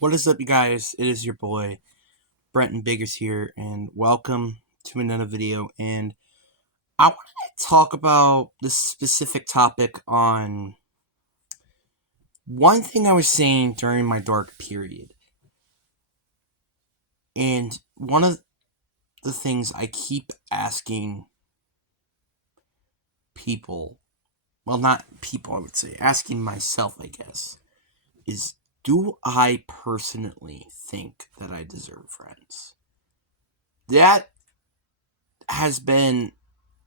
What is up, you guys? It is your boy, Brenton Biggers here, and welcome to another video. And I want to talk about this specific topic on one thing I was saying during my dark period. And one of the things I keep asking people, well, not people, I would say, asking myself, I guess, is do I personally think that I deserve friends? That has been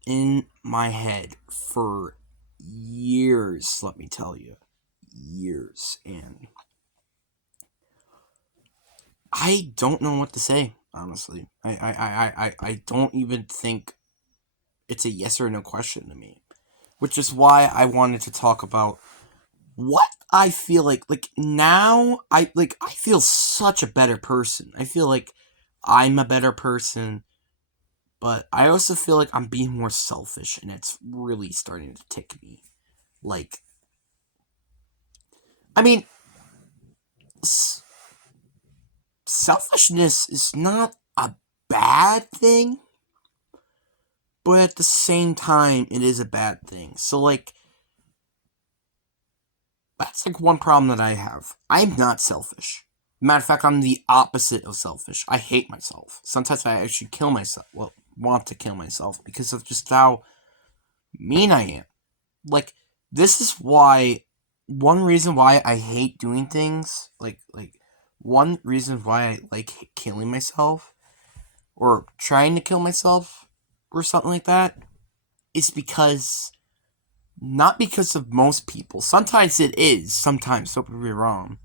in my head for years, let me tell you. Years. And I don't know what to say, honestly. I don't even think it's a yes or no question to me. Which is why I wanted to talk about what I feel like. Like now I feel such a better person. I feel like I'm a better person. But I also feel like I'm being more selfish, and it's really starting to tick me. Like, I mean, selfishness is not a bad thing, but at the same time, it is a bad thing. So, like, that's like one problem that I have. I'm not selfish. Matter of fact, I'm the opposite of selfish. I hate myself. Sometimes I actually kill myself. Well, want to kill myself because of just how mean I am. Like, this is why one reason why I hate doing things, like one reason why I like killing myself or trying to kill myself or something like that is because not because of most people. Sometimes it is, sometimes, don't get me wrong.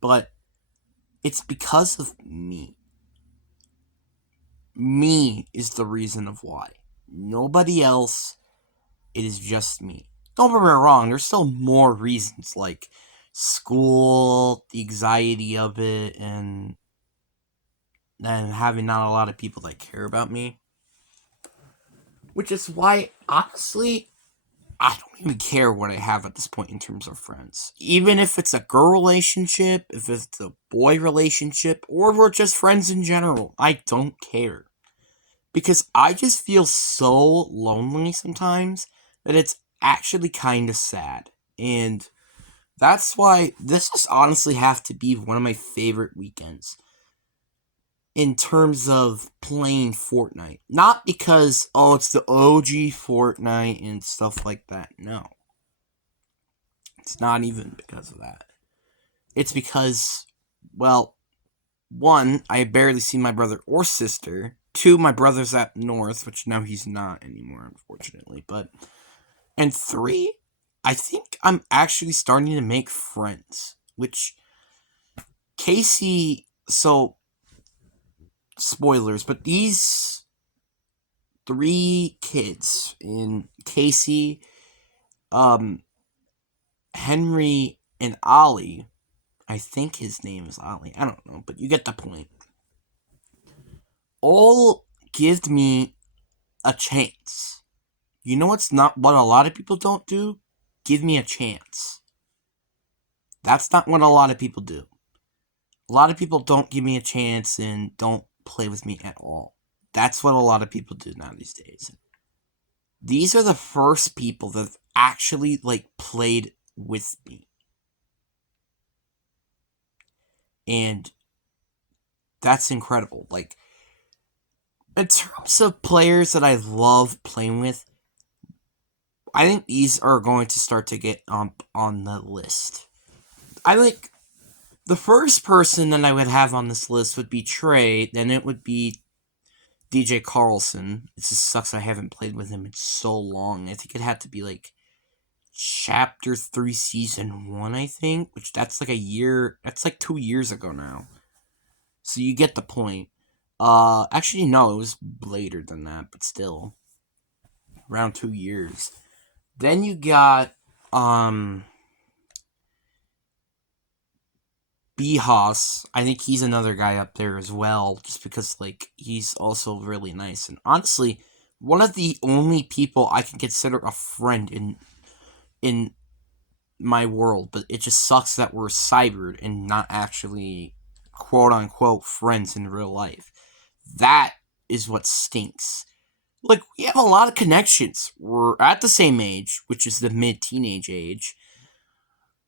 But it's because of me. Me is the reason of why. Nobody else, it is just me. Don't get me wrong, there's still more reasons, like school, the anxiety of it, and having not a lot of people that care about me. Which is why, honestly, I don't even care what I have at this point in terms of friends. Even if it's a girl relationship, if it's a boy relationship, or we're just friends in general, I don't care. Because I just feel so lonely sometimes that it's actually kind of sad. And that's why this just honestly have to be one of my favorite weekends in terms of playing Fortnite. Not because, oh, it's the OG Fortnite and stuff like that. No. It's not even because of that. It's because, well, one, I barely see my brother or sister. Two, my brother's up north, which now he's not anymore, unfortunately. And three, I think I'm actually starting to make friends. Which, Casey, so, spoilers, but these three kids in Casey, um, Henry, and Ollie, I think his name is Ollie, I don't know, but you get the point, all give me a chance. You know what's not what a lot of people don't do? Give me a chance. That's not what a lot of people do. A lot of people don't give me a chance and don't play with me at all. That's what a lot of people do now these days. These are the first people that have actually like played with me. And that's incredible. Like, in terms of players that I love playing with, I think these are going to start to get on the list. I like the first person that I would have on this list would be Trey, then it would be DJ Carlson. It just sucks I haven't played with him in so long. I think it had to be like Chapter 3, Season 1, I think, which that's like a year, that's like 2 years ago now. So you get the point. Actually, no, it was later than that, but still. Around 2 years. Then you got, B Haas. I think he's another guy up there as well, just because, like, he's also really nice. And honestly, one of the only people I can consider a friend in my world, but it just sucks that we're cybered and not actually quote unquote friends in real life. That is what stinks. Like, we have a lot of connections. We're at the same age, which is the mid-teenage age.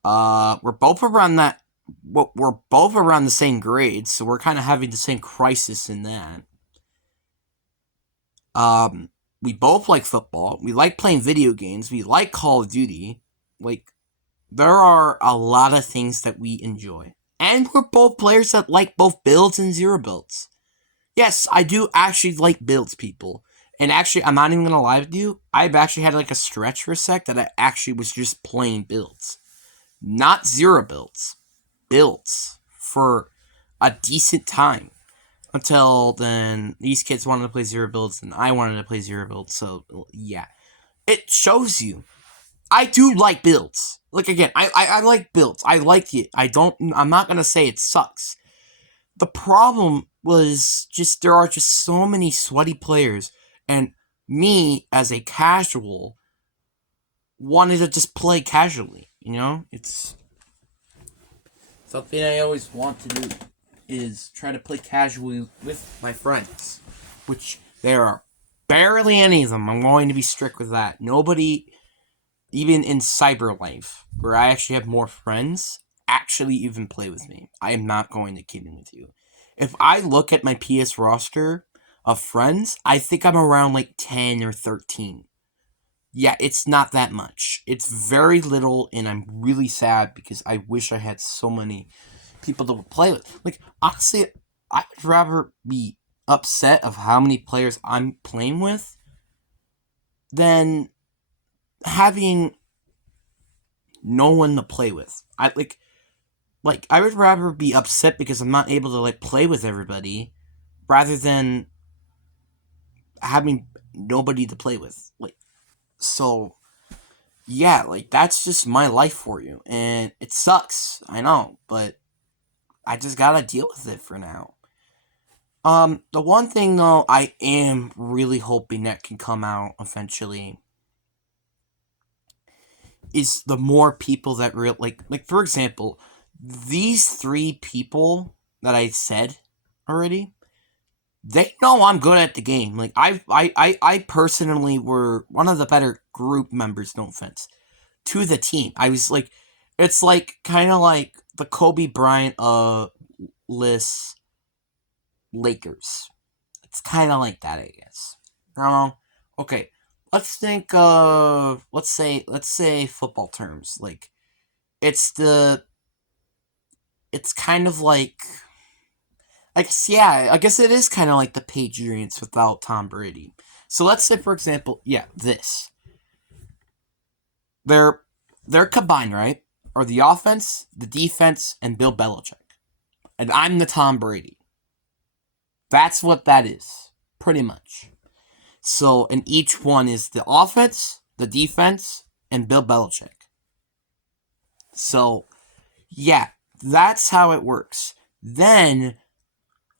We're both around that. We're both around the same grade, so we're kind of having the same crisis in that. We both like football. We like playing video games. We like Call of Duty. Like, there are a lot of things that we enjoy. And we're both players that like both builds and zero builds. Yes, I do actually like builds, people. And actually, I'm not even gonna lie with you. I've actually had like a stretch for a sec that I actually was just playing builds. Not zero builds. Builds. For a decent time. Until then, these kids wanted to play zero builds and I wanted to play zero builds. So, yeah. It shows you. I do like builds. Like, again, I like builds. I like it. I'm not gonna say it sucks. The problem was just there are just so many sweaty players, and me as a casual wanted to just play casually. It's something I always want to do is try to play casually with my friends, which there are barely any of them. I'm going to be strict with that. Nobody, even in cyber life, where I actually have more friends, actually even play with me. I am not going to kidding with you. If I look at my PS roster of friends, I think I'm around like 10 or 13. Yeah, it's not that much. It's very little, and I'm really sad because I wish I had so many people to play with. Like, honestly, I would rather be upset of how many players I'm playing with than having no one to play with. I would rather be upset because I'm not able to like play with everybody rather than having nobody to play with. So yeah, that's just my life for you, and it sucks. I know, but I just gotta deal with it for now. The one thing though, I am really hoping that can come out eventually is the more people that like for example, these three people that I said already, they know I'm good at the game. Like I personally were one of the better group members, no offense, to the team. I was like, it's like kind of like the Kobe Bryant list Lakers. It's kind of like that, I guess. I don't know. Okay, let's think of let's say football terms. Like it's the it's kind of like I guess yeah, I guess it is kind of like the Patriots without Tom Brady. So let's say for example, yeah, this. They're they're combined, right? Or the offense, the defense, and Bill Belichick. And I'm the Tom Brady. That's what that is, pretty much. So, and each one is the offense, the defense, and Bill Belichick. So, yeah, that's how it works. Then,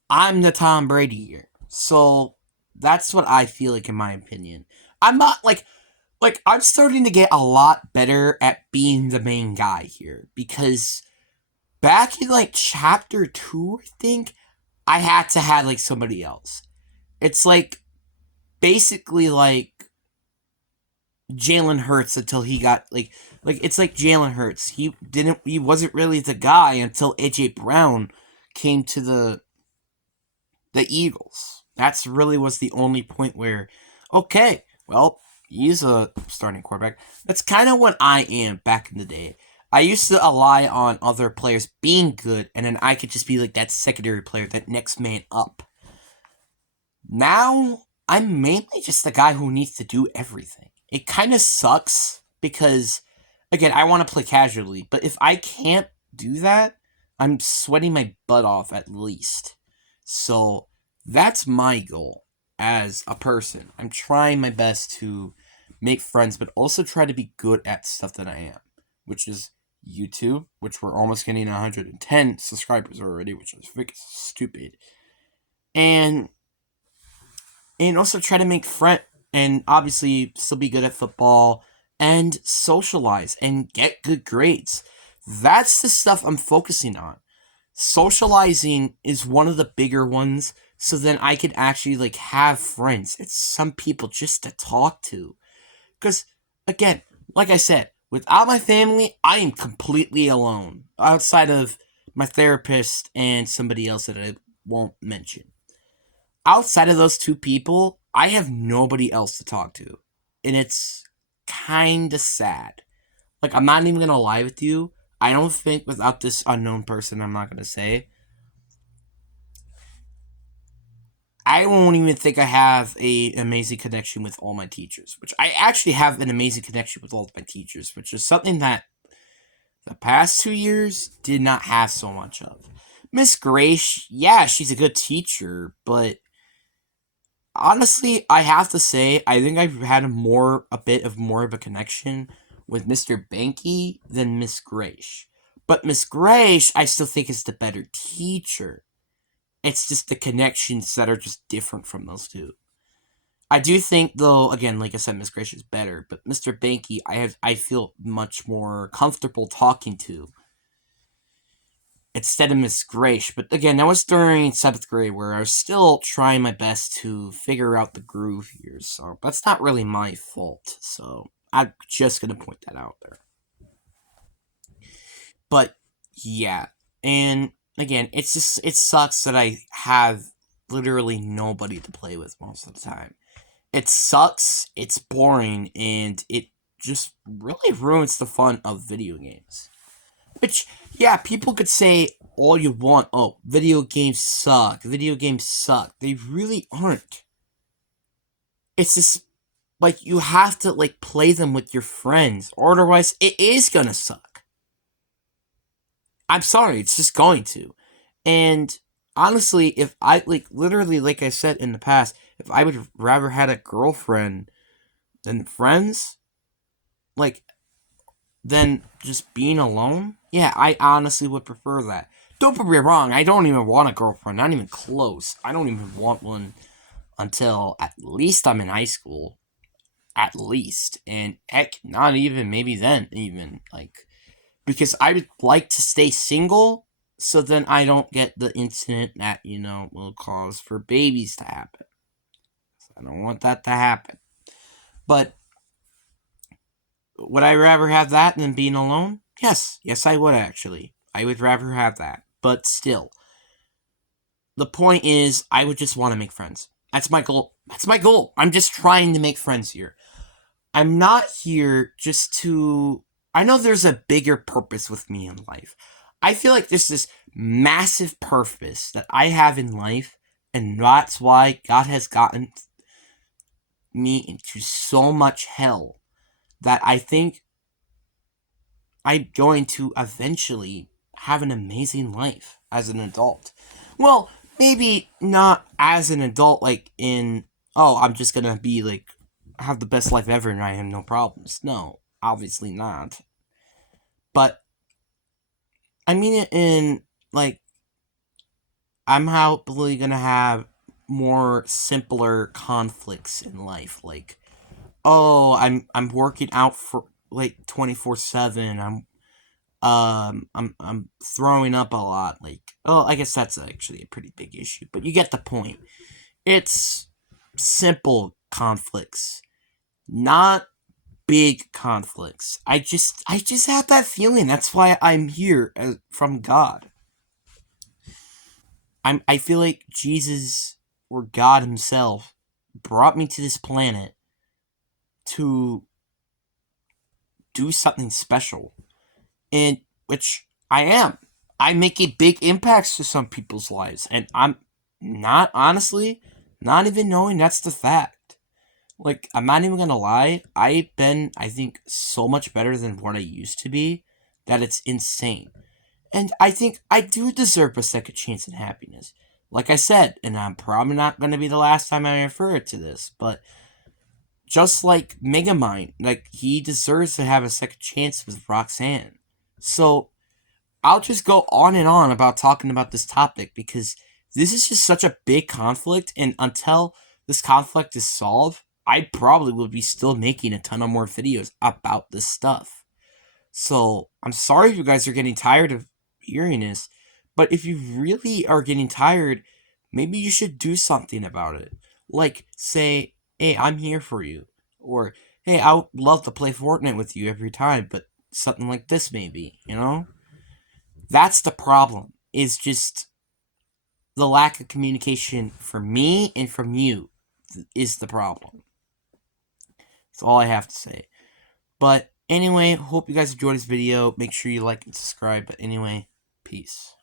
I'm the Tom Brady here. So, that's what I feel like, in my opinion. I'm not like I'm starting to get a lot better at being the main guy here because back in like chapter 2, I think I had to have like somebody else. It's like basically like Jalen Hurts until he got like it's like Jalen Hurts. He wasn't really the guy until AJ Brown came to the Eagles. That's really was the only point where okay, well, he's a starting quarterback. That's kind of what I am back in the day. I used to rely on other players being good, and then I could just be like that secondary player, that next man up. Now, I'm mainly just the guy who needs to do everything. It kind of sucks because, again, I want to play casually, but if I can't do that, I'm sweating my butt off at least. So, that's my goal as a person. I'm trying my best to make friends, but also try to be good at stuff that I am, which is YouTube, which we're almost getting 110 subscribers already, which is freaking stupid. And also try to make friend and obviously still be good at football and socialize and get good grades. That's the stuff I'm focusing on. Socializing is one of the bigger ones, so then I can actually like have friends. It's some people just to talk to. Because again, like I said, without my family, I am completely alone. Outside of my therapist and somebody else that I won't mention. Outside of those two people, I have nobody else to talk to. And it's kinda sad. Like, I'm not even gonna lie with you. I don't think without this unknown person, I'm not gonna say, I won't even think I have a amazing connection with all my teachers, which I actually have an amazing connection with all of my teachers, which is something that the past 2 years did not have so much of. Miss Grace, yeah, she's a good teacher, but honestly, I have to say, I think I've had a bit of more of a connection with Mr. Banky than Miss Grace. But Miss Grace, I still think is the better teacher. It's just the connections that are just different from those two. I do think, though, again, like I said, Miss Grace is better, but Mr. Banky, I feel much more comfortable talking to instead of Miss Grace. But again, that was during 7th grade where I was still trying my best to figure out the groove here. So that's not really my fault. So I'm just gonna point that out there. But yeah, and again, it sucks that I have literally nobody to play with most of the time. It sucks. It's boring, and it just really ruins the fun of video games. Which, yeah, people could say all you want. Oh, video games suck. Video games suck. They really aren't. It's just like you have to like play them with your friends, or otherwise it is gonna suck. I'm sorry, it's just going to. And honestly, if I like literally like I said in the past, if I would rather had a girlfriend than friends, like than just being alone, yeah, I honestly would prefer that. Don't get me wrong, I don't even want a girlfriend, not even close. I don't even want one until at least I'm in high school. At least. And heck, not even, maybe then, even. Like, because I would like to stay single so then I don't get the incident that, will cause for babies to happen. I don't want that to happen. But would I rather have that than being alone? Yes. Yes, I would actually. I would rather have that. But still, the point is, I would just want to make friends. That's my goal. That's my goal. I'm just trying to make friends here. I'm not here just to. I know there's a bigger purpose with me in life. I feel like there's this massive purpose that I have in life, and that's why God has gotten me into so much hell that I think I'm going to eventually have an amazing life as an adult. Well, maybe not as an adult, like in, oh, I'm just gonna be like, have the best life ever and I have no problems. No, obviously not. But, I mean it in, like, I'm probably gonna have more simpler conflicts in life. Like, oh, I'm working out for like 24/7. I'm throwing up a lot. Like, oh, I guess that's actually a pretty big issue, but you get the point. It's simple conflicts, not big conflicts. I just have that feeling. That's why I'm here from God. I feel like Jesus or God Himself brought me to this planet to do something special, and which I am. I make a big impact to some people's lives, and I'm not honestly not even knowing that's the fact. Like, I'm not even gonna lie, I've been, I think, so much better than what I used to be that it's insane. And I think I do deserve a second chance in happiness. Like I said, and I'm probably not gonna be the last time I refer to this, but just like Megamind, like, he deserves to have a second chance with Roxanne. So I'll just go on and on about talking about this topic because this is just such a big conflict, and until this conflict is solved, I probably would be still making a ton of more videos about this stuff. So I'm sorry if you guys are getting tired of hearing this, but if you really are getting tired, maybe you should do something about it. Like, say, hey, I'm here for you. Or, hey, I would love to play Fortnite with you every time, but something like this maybe, you know? That's the problem, is just the lack of communication from me and from you is the problem. That's all I have to say. But anyway, hope you guys enjoyed this video. Make sure you like and subscribe. But anyway, peace.